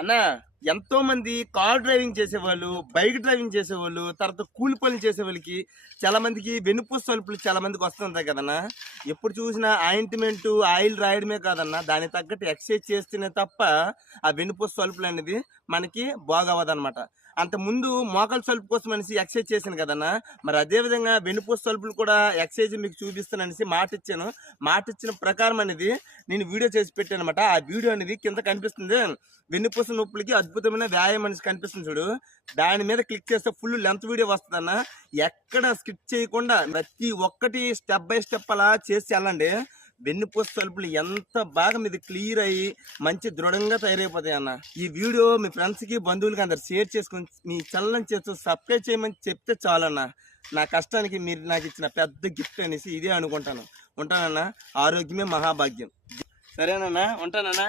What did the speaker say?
అన్న ఎంతో మంది కార్ డ్రైవింగ్ చేసేవాళ్ళు, బైక్ డ్రైవింగ్ చేసేవాళ్ళు, తర్వాత కూలి పనులు చేసే వాళ్ళకి చాలా మందికి వెన్నుపూస సలుపులు చాలా మందికి వస్తుంటాయి కదన్న. ఎప్పుడు చూసినా ఆయింట్మెంట్ ఆయిల్ రాయడమే కాదన్న, దానికి తగ్గట్టు ఎక్సర్సైజ్ చేస్తేనే తప్ప ఆ వెన్నుపూస సలుపులు అనేది మనకి బాగవదనమాట. అంత ముందు మోకాలు సలుపు కోసం అనేసి ఎక్సర్సైజ్ చేశాను కదన్న, మరి అదే విధంగా వెన్నుపూస సలుపులు కూడా ఎక్సర్సైజ్ మీకు చూపిస్తాననేసి మాట ఇచ్చాను. మాట ఇచ్చిన ప్రకారం అనేది నేను వీడియో చేసి పెట్టాను అనమాట. ఆ వీడియో అనేది కింద కనిపిస్తుంది, వెన్నుపూస నొప్పులకి అద్భుతమైన వ్యాయామం అనేసి కనిపిస్తుంది చూడు. దాని మీద క్లిక్ చేస్తే ఫుల్ లెంత్ వీడియో వస్తుందన్న. ఎక్కడ స్కిప్ చేయకుండా ప్రతి ఒక్కటి స్టెప్ బై స్టెప్ అలా చేసి వెళ్ళండి. వెన్నుపూస తలుపులు ఎంత బాగా మీది క్లియర్ అయ్యి మంచి దృఢంగా తయారైపోతాయి అన్న. ఈ వీడియో మీ ఫ్రెండ్స్కి బంధువులకి అందరు షేర్ చేసుకుని మీ చల్లని చేస్తూ సబ్స్క్రైబ్ చేయమని చెప్తే చాలన్న. నా కష్టానికి మీరు నాకు ఇచ్చిన పెద్ద గిఫ్ట్ అనేసి ఇదే అనుకుంటాను. ఉంటానన్నా, ఆరోగ్యమే మహాభాగ్యం. సరేనన్నా, ఉంటానన్నా.